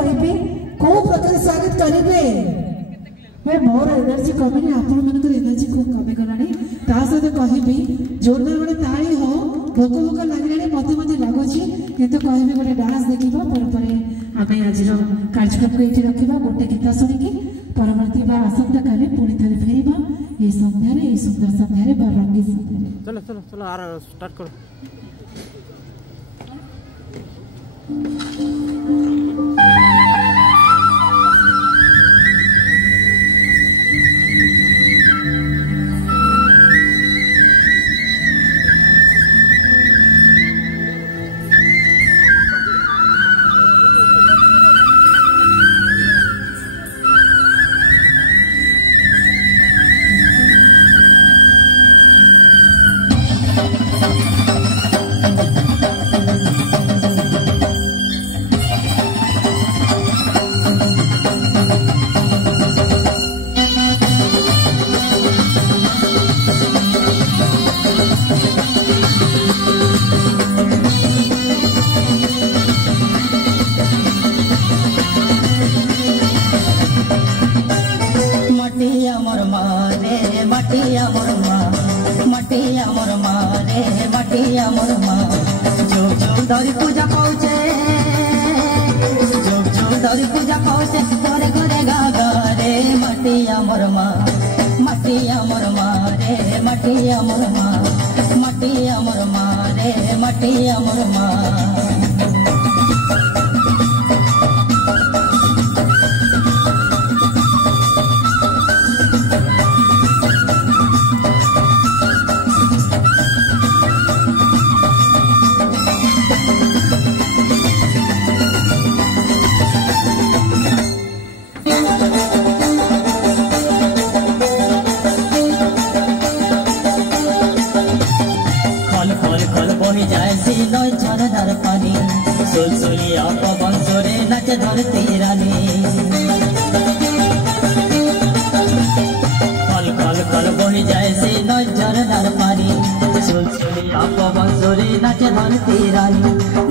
कहबी को प्रकार स्वागत करेंगे मैं मोर एनर्जी कमी आपण मन एनर्जी खूब कमी गलानी ता सहित कहबी जोरदार गोटे ताली हो भोक भोक लगे मत मत लगुच कितु कहबी गोटे डांस देखा आम आज कार्यक्रम को ये रखा गोटे गीत शुणिकी परवर्ती आसंता काले पुणी थे फेरवा ये संध्यारे ये सुंदर संध्यारे रंगीन संध्यारे चलो चलो चलो आ रहा स्टार्ट करो धरी पूजा पाचे धरी पूजा पाचे घरे घरे गागा रे मटिया मोर माँ रे मटिया मोर माँ रे मटिया मोर माँ सुलसुलिया पवन सोरे नच धरती रानी कल कल कल बही जाए से नजर नर पानी सुलसुलिया पवन सोरे नच धरती रानी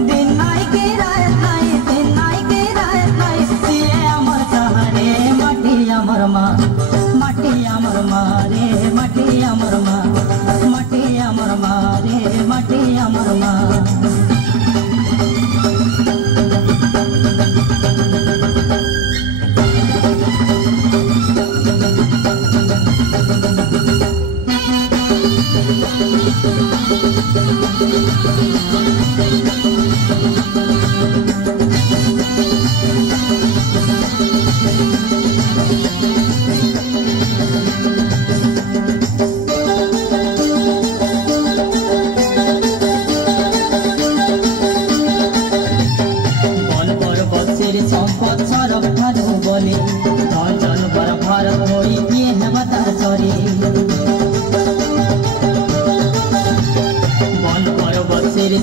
दिन नाई के रात नाई दिन नाई के रात नाई ये अमर सहारे मटिया मोर माँ रे मटिया मोर माँ रे मटिया मोर माँ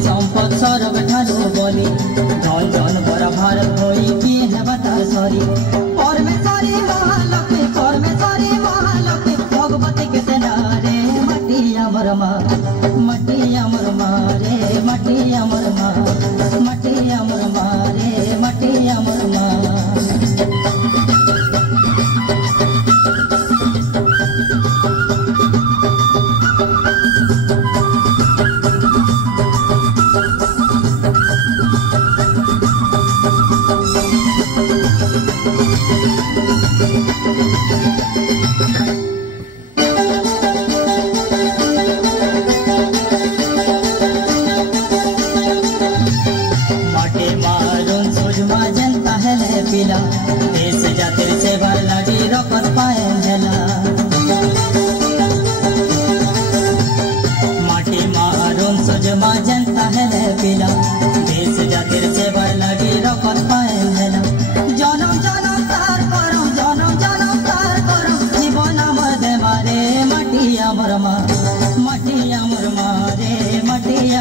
संपद सरग ठारू बोली जन जन पर भारत होई किए हेबता सरी परमेश्वरी महालक्ष्मी भगवती के सेना रे मटिया मोर माँ रे मटिया मोर माँ रे मटिया मोर माँ पिला देश जातिर से भर लगी रपत पाए जला माटी मारून सजमा जनता है पिला देश जातिर से भर लगी रपत पाए जला जनम जनम तार करो जीवन मर मारे मटिया मोर माँ रे मटिया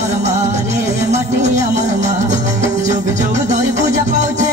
मोर माँ रे मटिया मोर माँ जुग जुग धरी पूजा पाचे